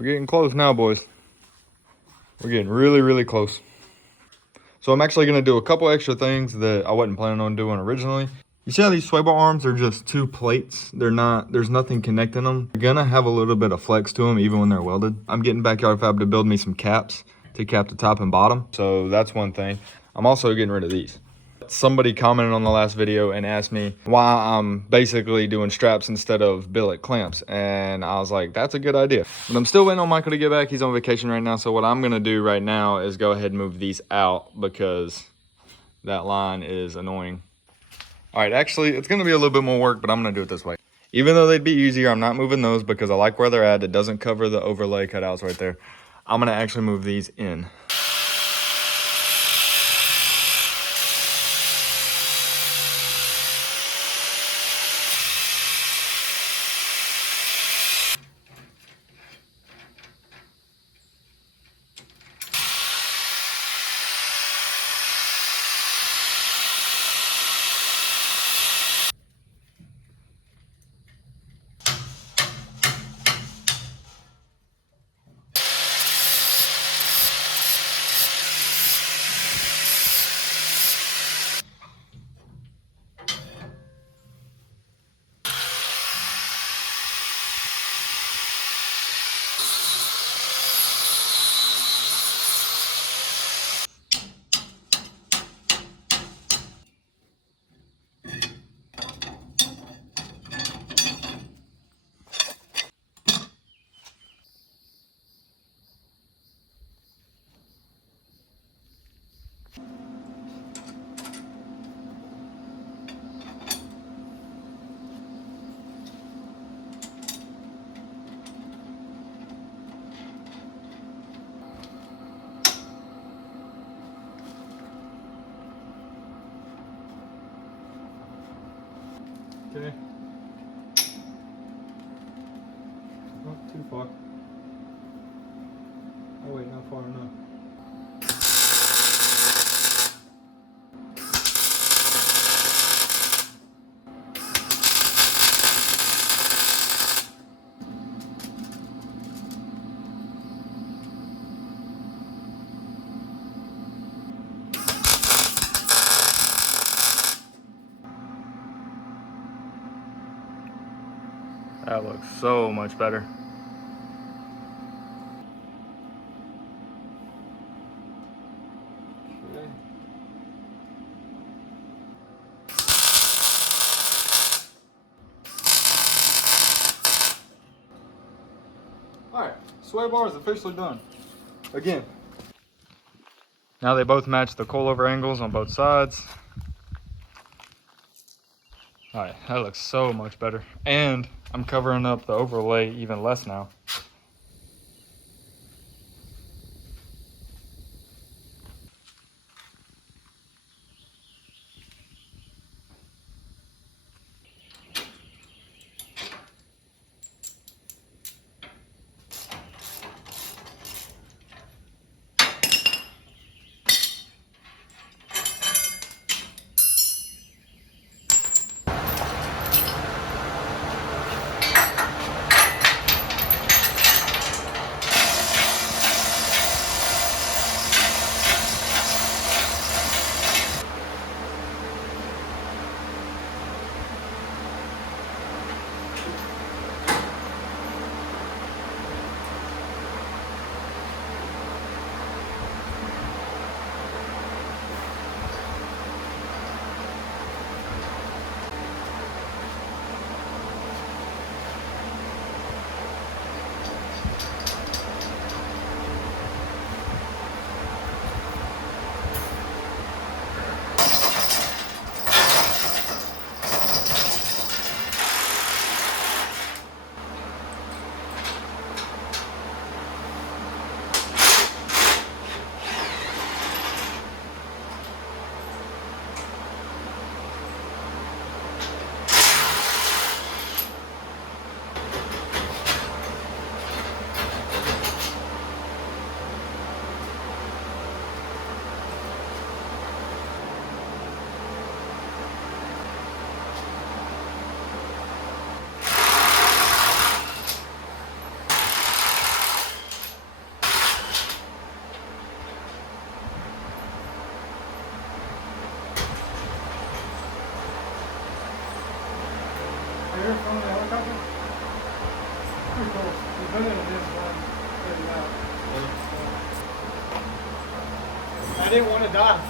We're getting close now, boys. We're getting really, really close. So I'm actually gonna do a couple extra things that I wasn't planning on doing originally. You see how these sway bar arms are just two plates? There's nothing connecting them. They're gonna have a little bit of flex to them even when they're welded. I'm getting Backyard Fab to build me some caps to cap the top and bottom. So that's one thing. I'm also getting rid of these. Somebody commented on the last video and asked me why I'm basically doing straps instead of billet clamps. And I was like, that's a good idea. But I'm still waiting on Michael to get back. He's on vacation right now. So what I'm gonna do right now is go ahead and move these out because that line is annoying. All right, actually, it's gonna be a little bit more work, but I'm gonna do it this way. Even though they'd be easier, I'm not moving those because I like where they're at. It doesn't cover the overlay cutouts right there. I'm gonna actually move these in. Okay. Not too far. Oh wait, not far enough. That looks so much better. Okay. All right, sway bar is officially done. Again. Now they both match the coilover angles on both sides. All right, that looks so much better. And I'm covering up the overlay even less now. I didn't want to die.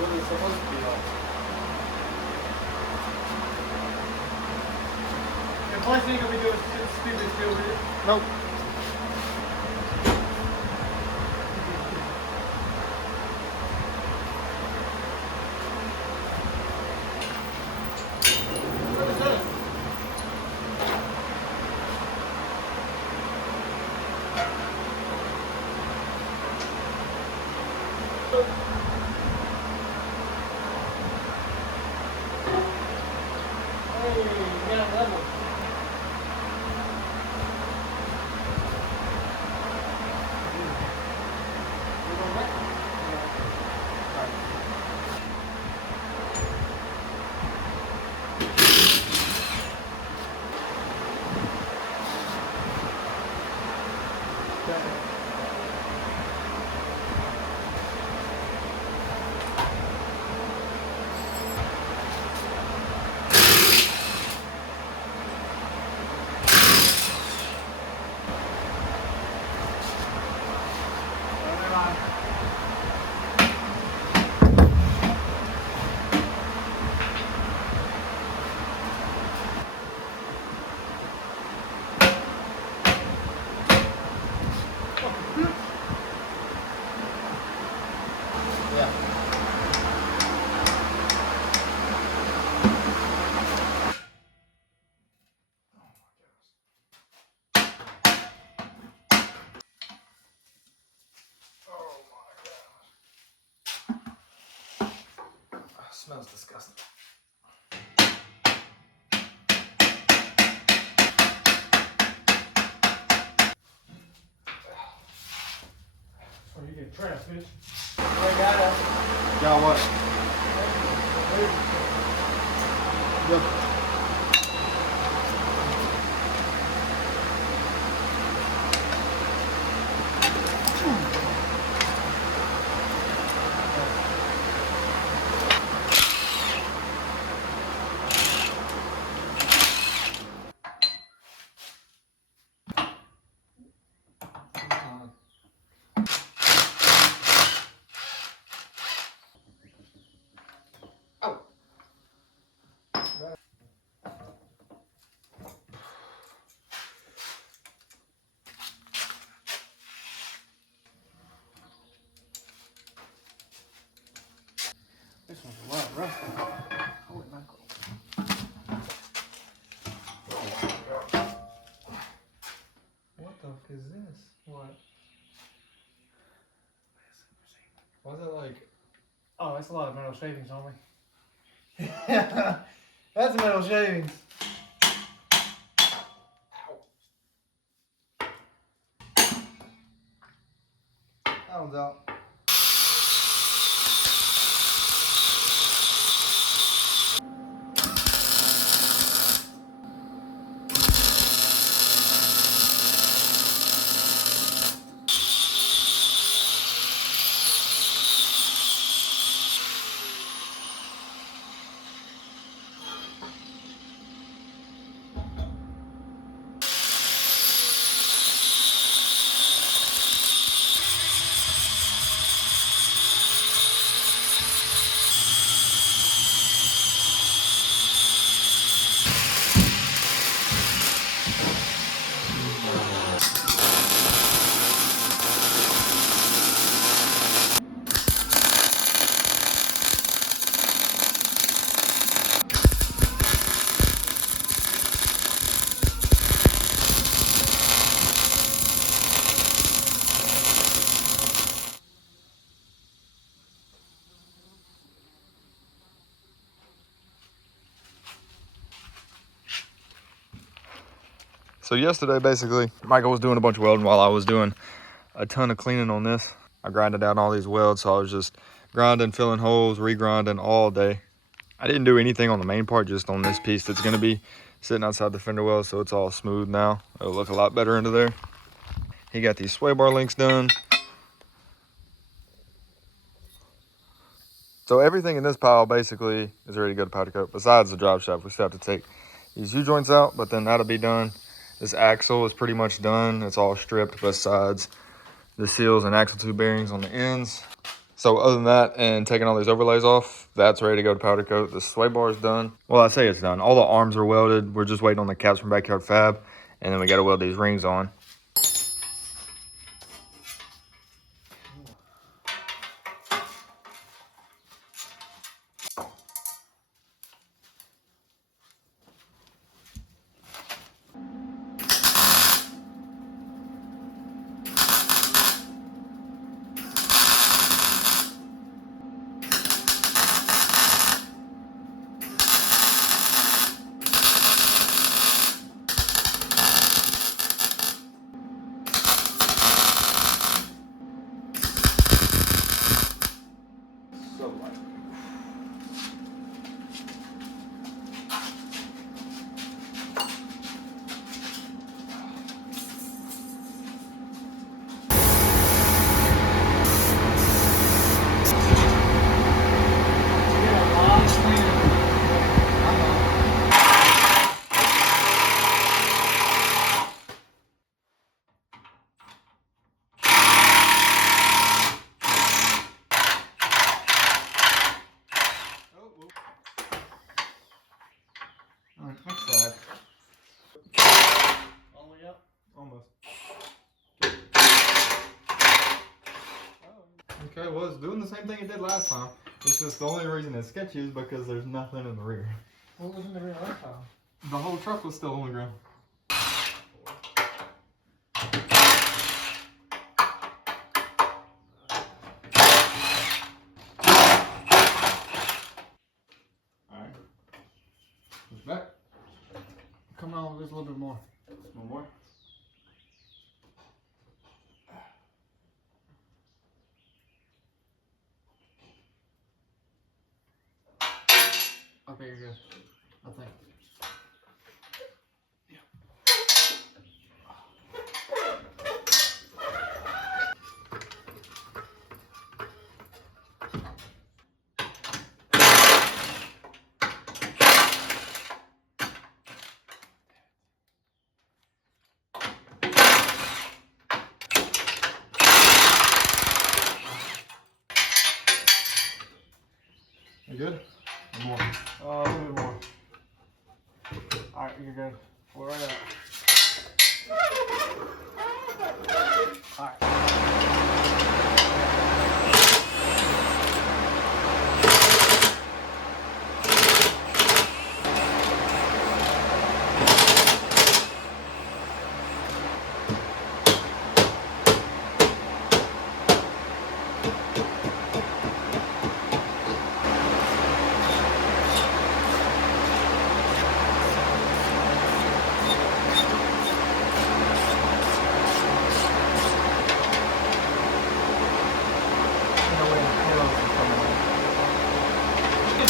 What is it supposed to be like? And plus, you ain't gonna be doing stupid shit with it. Nope. What is this? Hey, you got level. Smells disgusting. Oh, you get trash, bitch. I got it. Got what? Yep. This one's a lot rusty. Holy mackerel. What the fuck is this? What? Why is it like? Oh, that's a lot of metal shavings on me. That's metal shavings. That one's out. So yesterday, basically, Michael was doing a bunch of welding while I was doing a ton of cleaning on this. I grinded out all these welds, so I was just grinding, filling holes, re-grinding all day. I didn't do anything on the main part, just on this piece that's gonna be sitting outside the fender well, so it's all smooth now. It'll look a lot better into there. He got these sway bar links done. So everything in this pile basically is ready to go to powder coat, besides the drive shaft. We still have to take these U-joints out, but then that'll be done. This axle is pretty much done. It's all stripped besides the seals and axle tube bearings on the ends. So other than that and taking all these overlays off, that's ready to go to powder coat. The sway bar is done. Well, I say it's done. All the arms are welded. We're just waiting on the caps from Backyard Fab, and then we got to weld these rings on. Okay, well, it's doing the same thing it did last time. It's just the only reason it's sketchy is because there's nothing in the rear. What was in the rear last time? The whole truck was still on the ground. Alright. Push back. Come on, just a little bit more. One more. Okay, you're good. I think. You good? One more. A little bit more. Alright, you're good. We're right out. Alright.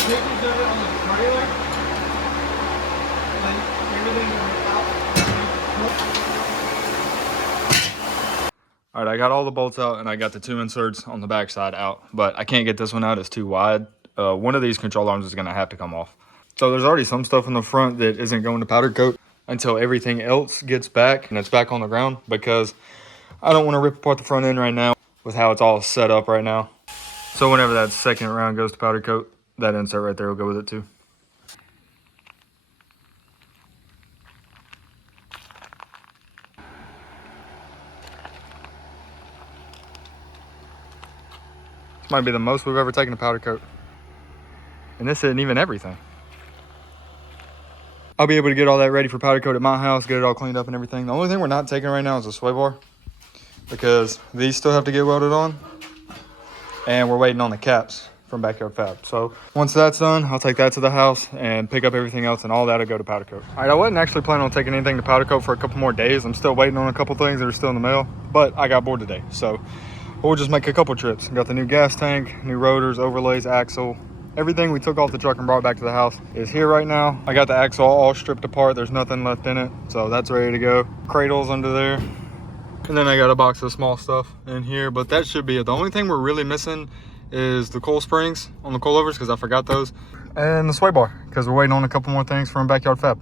Pictures of it on the trailer, like everything out. All right, I got all the bolts out and I got the 2 inserts on the back side out, but I can't get this one out. It's too wide. One of these control arms is gonna have to come off. So there's already some stuff in the front that isn't going to powder coat until everything else gets back and it's back on the ground, because I don't want to rip apart the front end right now with how it's all set up right now. So whenever that second round goes to powder coat, that insert right there will go with it too. This might be the most we've ever taken a powder coat. And this isn't even everything. I'll be able to get all that ready for powder coat at my house, get it all cleaned up and everything. The only thing we're not taking right now is a sway bar, because these still have to get welded on. And we're waiting on the caps from Backyard Fab. So once that's done, I'll take that to the house and pick up everything else, and all that'll go to powder coat. All right, I wasn't actually planning on taking anything to powder coat for a couple more days. I'm still waiting on a couple things that are still in the mail, but I got bored today. So we'll just make a couple trips. Got the new gas tank, new rotors, overlays, axle. Everything we took off the truck and brought back to the house is here right now. I got the axle all stripped apart. There's nothing left in it. So that's ready to go. Cradles under there. And then I got a box of small stuff in here, but that should be it. The only thing we're really missing is the coil springs on the coilovers, because I forgot those. And the sway bar, because we're waiting on a couple more things from Backyard Fab.